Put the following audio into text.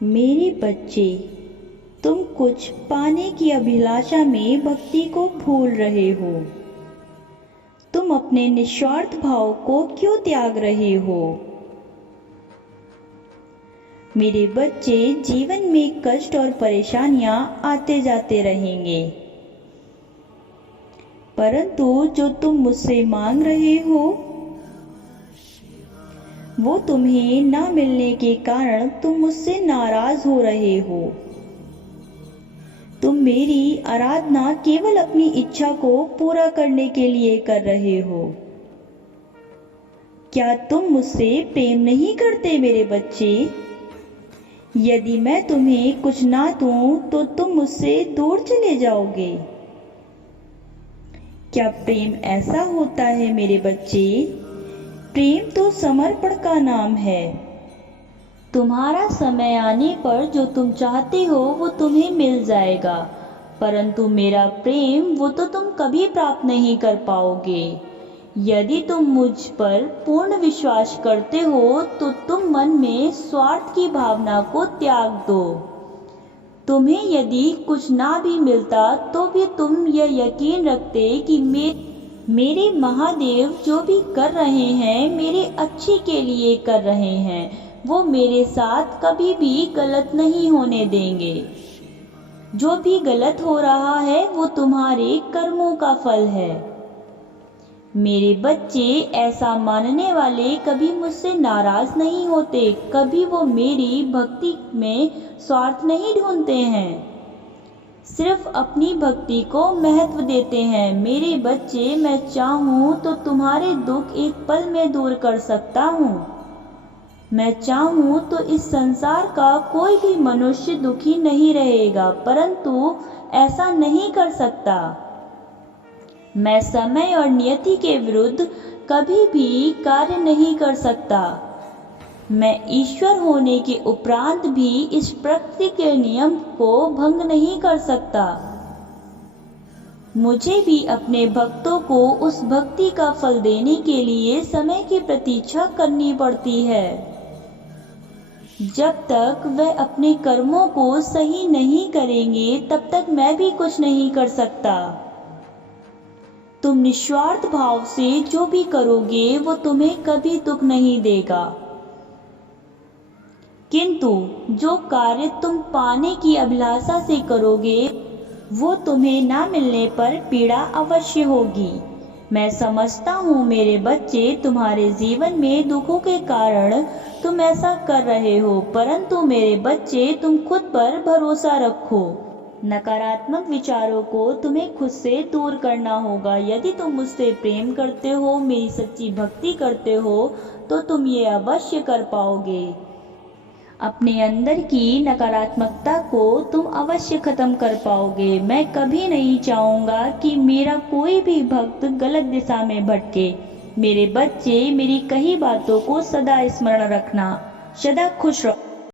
मेरे बच्चे, तुम कुछ पाने की अभिलाषा में भक्ति को भूल रहे हो। तुम अपने निस्वार्थ भाव को क्यों त्याग रहे हो? मेरे बच्चे, जीवन में कष्ट और परेशानियां आते जाते रहेंगे, परंतु जो तुम मुझसे मांग रहे हो वो तुम्हें ना मिलने के कारण तुम मुझसे नाराज हो रहे हो। तुम मेरी आराधना केवल अपनी इच्छा को पूरा करने के लिए कर रहे हो। क्या तुम मुझसे प्रेम नहीं करते मेरे बच्चे? यदि मैं तुम्हें कुछ ना दूं तो तुम मुझसे दूर चले जाओगे। क्या प्रेम ऐसा होता है मेरे बच्चे? प्रेम तो समर्पण का नाम है। तुम्हारा समय आने पर जो तुम चाहते हो वो तुम्हें मिल जाएगा, परंतु मेरा प्रेम वो तो तुम कभी प्राप्त नहीं कर पाओगे। यदि तुम मुझ पर पूर्ण विश्वास करते हो तो तुम मन में स्वार्थ की भावना को त्याग दो। तुम्हें यदि कुछ ना भी मिलता तो भी तुम यह यकीन रखते कि मेरे महादेव जो भी कर रहे हैं मेरे अच्छे के लिए कर रहे हैं, वो मेरे साथ कभी भी गलत नहीं होने देंगे। जो भी गलत हो रहा है वो तुम्हारे कर्मों का फल है। मेरे बच्चे, ऐसा मानने वाले कभी मुझसे नाराज नहीं होते, कभी वो मेरी भक्ति में स्वार्थ नहीं ढूंढते हैं, सिर्फ अपनी भक्ति को महत्व देते हैं। मेरे बच्चे, मैं चाहूं तो तुम्हारे दुख एक पल में दूर कर सकता हूं। मैं चाहूं तो इस संसार का कोई भी मनुष्य दुखी नहीं रहेगा, परंतु ऐसा नहीं कर सकता। मैं समय और नियति के विरुद्ध कभी भी कार्य नहीं कर सकता। मैं ईश्वर होने के उपरांत भी इस प्रकृति के नियम को भंग नहीं कर सकता। मुझे भी अपने भक्तों को उस भक्ति का फल देने के लिए समय की प्रतीक्षा करनी पड़ती है। जब तक वे अपने कर्मों को सही नहीं करेंगे तब तक मैं भी कुछ नहीं कर सकता। तुम निस्वार्थ भाव से जो भी करोगे वो तुम्हें कभी दुख नहीं देगा, किंतु जो कार्य तुम पाने की अभिलाषा से करोगे वो तुम्हें ना मिलने पर पीड़ा अवश्य होगी। मैं समझता हूँ मेरे बच्चे, तुम्हारे जीवन में दुखों के कारण तुम ऐसा कर रहे हो, परंतु मेरे बच्चे, तुम खुद पर भरोसा रखो। नकारात्मक विचारों को तुम्हें खुद से दूर करना होगा। यदि तुम मुझसे प्रेम करते हो, मेरी सच्ची भक्ति करते हो, तो तुम ये अवश्य कर पाओगे। अपने अंदर की नकारात्मकता को तुम अवश्य खत्म कर पाओगे। मैं कभी नहीं चाहूँगा कि मेरा कोई भी भक्त गलत दिशा में भटके। मेरे बच्चे, मेरी कही बातों को सदा स्मरण रखना। सदा खुश रहो।